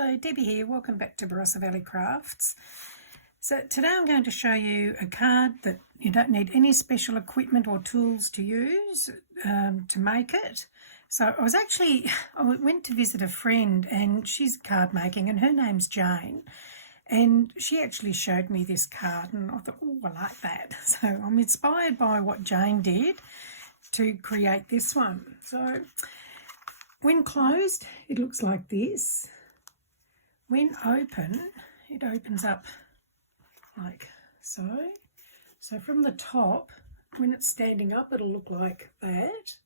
Hello, Debbie here. Welcome back to Barossa Valley Crafts. So today I'm going to show you a card that you don't need any special equipment or tools to use to make it. So I went to visit a friend and she's card making and her name's Jane. And she actually showed me this card and I thought, oh, I like that. So I'm inspired by what Jane did to create this one. So when closed, it looks like this. When open, it opens up like so. So from the top, when it's standing up, it'll look like that.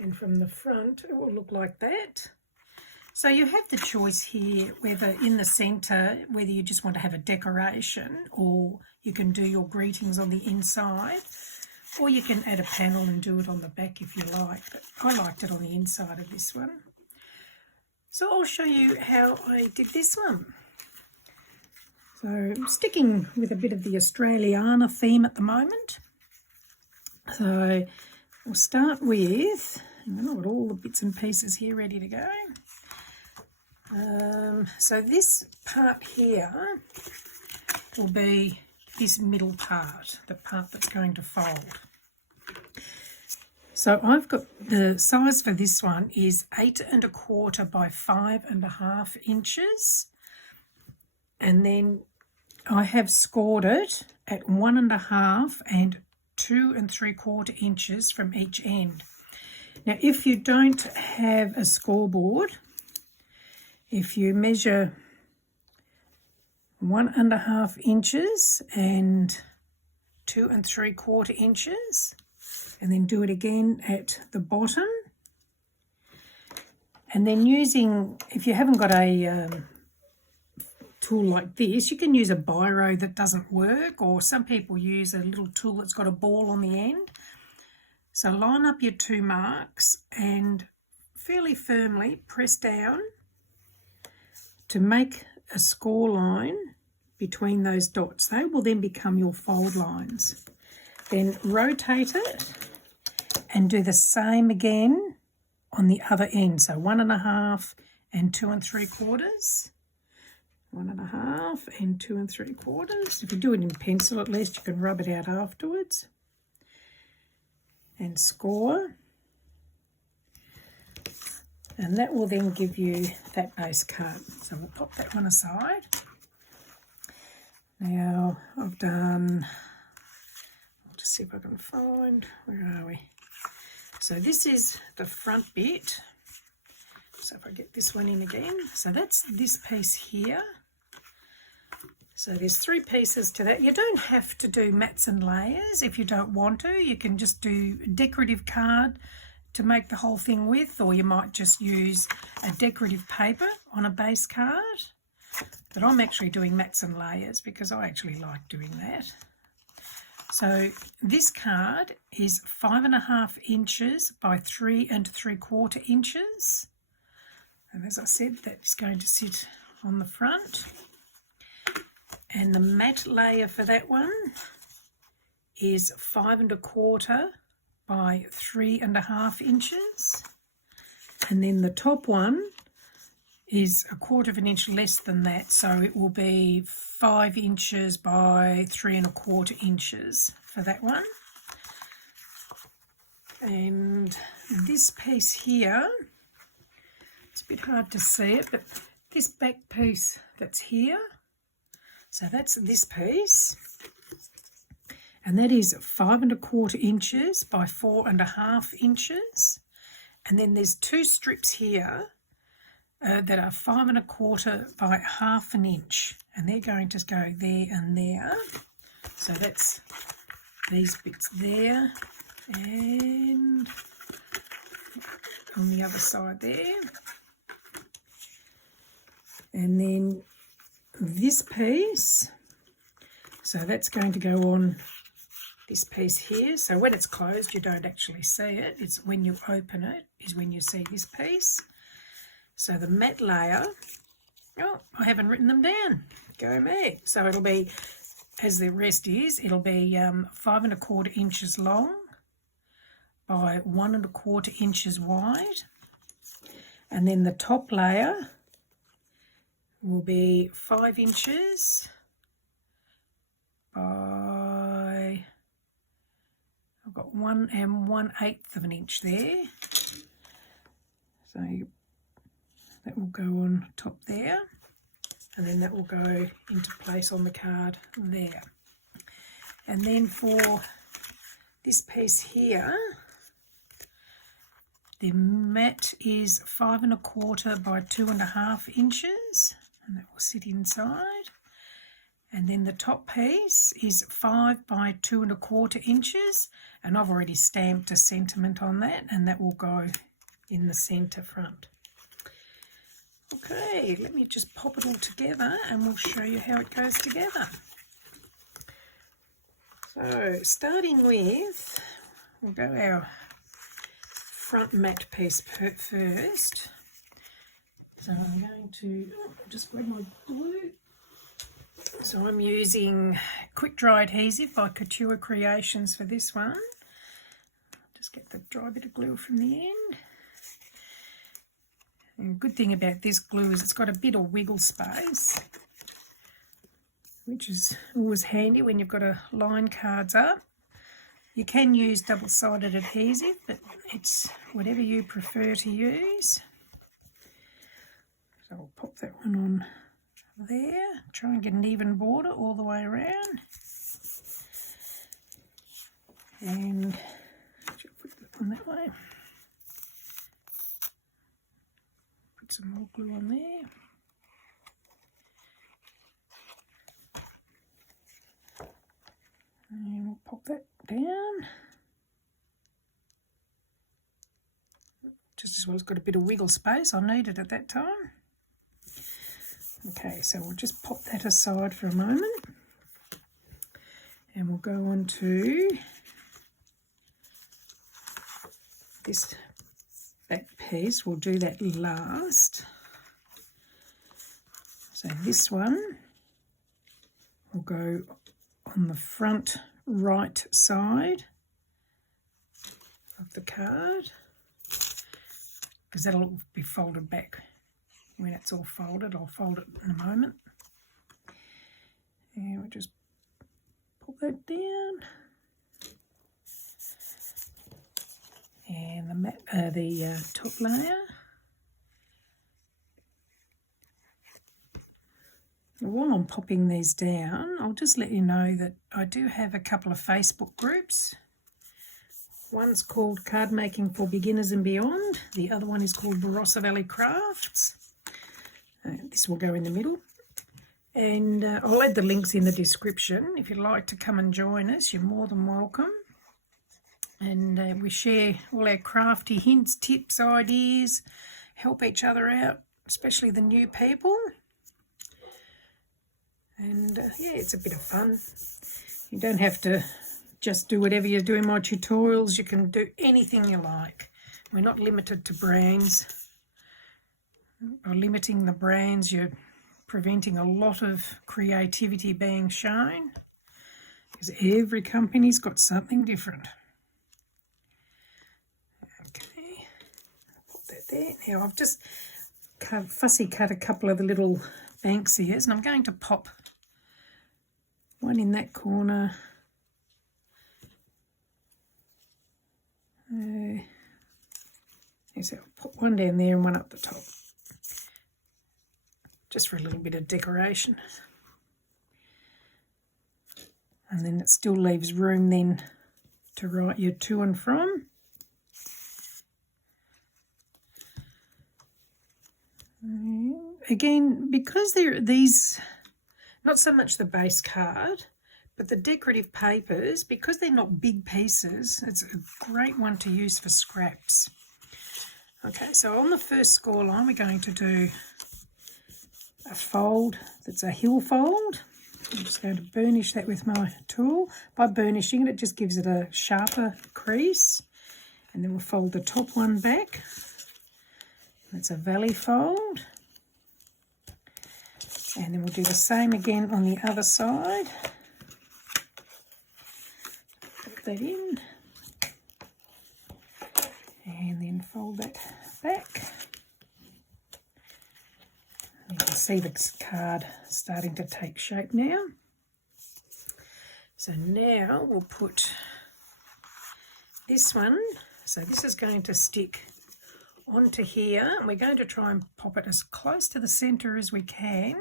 And from the front, it will look like that. So you have the choice here whether in the centre, whether you just want to have a decoration or you can do your greetings on the inside, or you can add a panel and do it on the back if you like. But I liked it on the inside of this one. So I'll show you how I did this one. So I'm sticking with a bit of the Australiana theme at the moment. So we'll start with, I've got all the bits and pieces here ready to go. So this part here will be this middle part, the part that's going to fold. So I've got the size for this one is 8 1/4 by 5 1/2 inches, and then I have scored it at 1 1/2 and 2 3/4 inches from each end. Now, if you don't have a scoreboard, if you measure 1 1/2 inches and 2 3/4 inches, and then do it again at the bottom, and then using, if you haven't got a tool like this, you can use a biro that doesn't work, or some people use a little tool that's got a ball on the end. So line up your 2 marks and fairly firmly press down to make a score line between those dots. They will then become your fold lines. Then rotate it and do the same again on the other end. So 1 1/2 and 2 3/4. 1 1/2 and 2 3/4. If you do it in pencil, at least you can rub it out afterwards. And score. And that will then give you that base card. So we'll pop that one aside. Now I've done, I'll just see if I can find, where are we? So this is the front bit. So if I get this one in again, so that's this piece here. So there's 3 pieces to that. You don't have to do mats and layers if you don't want to. You can just do a decorative card to make the whole thing with, or you might just use a decorative paper on a base card. But I'm actually doing mats and layers because I actually like doing that. So this card is 5 1/2 inches by 3 3/4 inches. And as I said, that is going to sit on the front. And the mat layer for that one is 5 1/4 by 3 1/2 inches. And then the top one is 1/4 inch less than that, so it will be 5 inches by 3 1/4 inches for that one. And this piece here, it's a bit hard to see it, but this back piece that's here, so that's this piece, and that is 5 1/4 inches by 4 1/2 inches. And then there's 2 strips here that are 5 1/4 by 1/2 inch, and they're going to go there and there. So that's these bits there, and on the other side there. And then this piece, so that's going to go on this piece here. So when it's closed, you don't actually see it. It's when you open it is when you see this piece. So the mat layer, oh, I haven't written them down. Go me. So it'll be, as the rest is, it'll be 5 1/4 inches long by 1 1/4 inches wide. And then the top layer will be 5 inches by, I've got 1 1/8 of an inch there. So that will go on top there, and then that will go into place on the card there. And then for this piece here, the mat is 5 1/4 by 2 1/2 inches, and that will sit inside. And then the top piece is 5 by 2 1/4 inches, and I've already stamped a sentiment on that, and that will go in the centre front. Okay, let me just pop it all together and we'll show you how it goes together. So starting with, we'll go our front mat piece first. So I'm going to just grab my glue. So I'm using quick dry adhesive by Couture Creations for this one. Just get the dry bit of glue from the end. And the good thing about this glue is it's got a bit of wiggle space, which is always handy when you've got to line cards up. You can use double-sided adhesive, but it's whatever you prefer to use. So I'll pop that one on there, try and get an even border all the way around. And put that one that way. Put some more glue on there. And we'll pop that down. Just as well, it's got a bit of wiggle space. I needed it at that time. Okay, so we'll just pop that aside for a moment. And we'll go on to this back piece. We'll do that last. So this one will go on the front right side of the card, because that'll be folded back when it's all folded. I'll fold it in a moment. And we'll just pop that down. And the top layer. While I'm popping these down, I'll just let you know that I do have a couple of Facebook groups. One's called Cardmaking for Beginners and Beyond. The other one is called Barossa Valley Crafts. This will go in the middle. And I'll add the links in the description. If you'd like to come and join us, you're more than welcome. And we share all our crafty hints, tips, ideas, help each other out, especially the new people. And yeah, it's a bit of fun. You don't have to just do whatever you do in my tutorials. You can do anything you like. We're not limited to brands. By limiting the brands, you're preventing a lot of creativity being shown, because every company's got something different. Okay, put that there. Now I've just fussy cut a couple of the little Banksias, and I'm going to pop one in that corner. So I'll put one down there and one up the top, just for a little bit of decoration. And then it still leaves room then to write your to and from. Again, because these, not so much the base card, but the decorative papers, because they're not big pieces, it's a great one to use for scraps. Okay, so on the first score line, we're going to do a fold that's a hill fold. I'm just going to burnish that with my tool. By burnishing it, it just gives it a sharper crease. And then we'll fold the top one back. That's a valley fold. And then we'll do the same again on the other side. Put that in. And then fold that back. You can see the card starting to take shape now. So now we'll put this one. So this is going to stick onto here, and we're going to try and pop it as close to the centre as we can.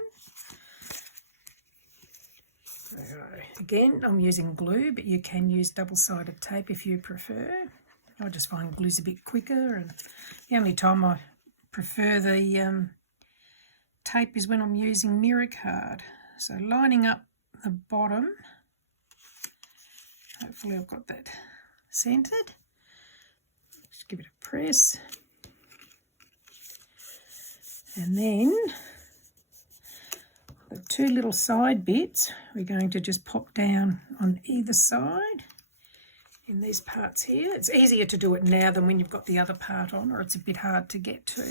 Again, I'm using glue, but you can use double-sided tape if you prefer. I just find glue's a bit quicker, and the only time I prefer the tape is when I'm using mirror card. So lining up the bottom, hopefully I've got that centred. Just give it a press. And then the two little side bits we're going to just pop down on either side in these parts here. It's easier to do it now than when you've got the other part on, or it's a bit hard to get to.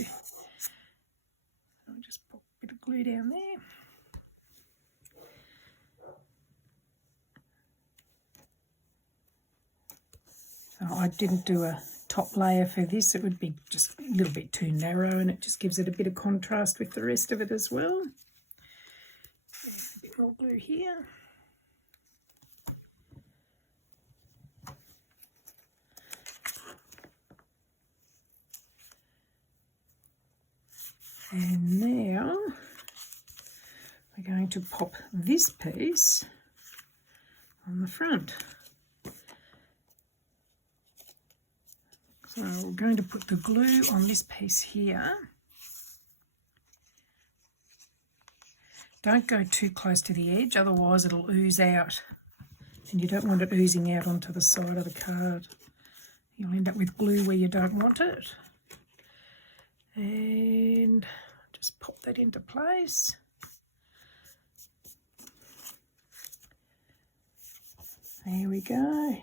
I'll just pop a bit of glue down there. So I didn't do a top layer for this. It would be just a little bit too narrow, and it just gives it a bit of contrast with the rest of it as well. There's a bit more glue here. And now we're going to pop this piece on the front. So we're going to put the glue on this piece here. Don't go too close to the edge, otherwise it'll ooze out, and you don't want it oozing out onto the side of the card. You'll end up with glue where you don't want it. And just pop that into place. There we go.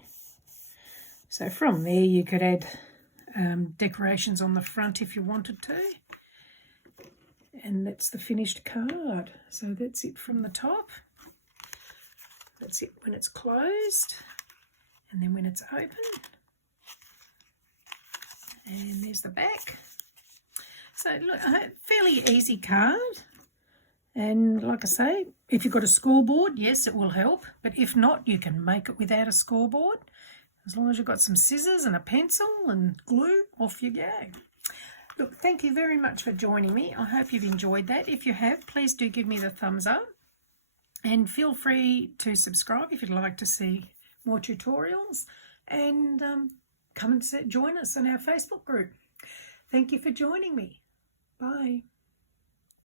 So from there you could add decorations on the front if you wanted to. And that's the finished card. So that's it from the top. That's it when it's closed. And then when it's open. And there's the back. So look, a fairly easy card. And like I say, if you've got a scoreboard, yes, it will help. But if not, you can make it without a scoreboard. As long as you've got some scissors and a pencil and glue, off you go. Look, thank you very much for joining me. I hope you've enjoyed that. If you have, please do give me the thumbs up. And feel free to subscribe if you'd like to see more tutorials. And come and join us on our Facebook group. Thank you for joining me. Bye.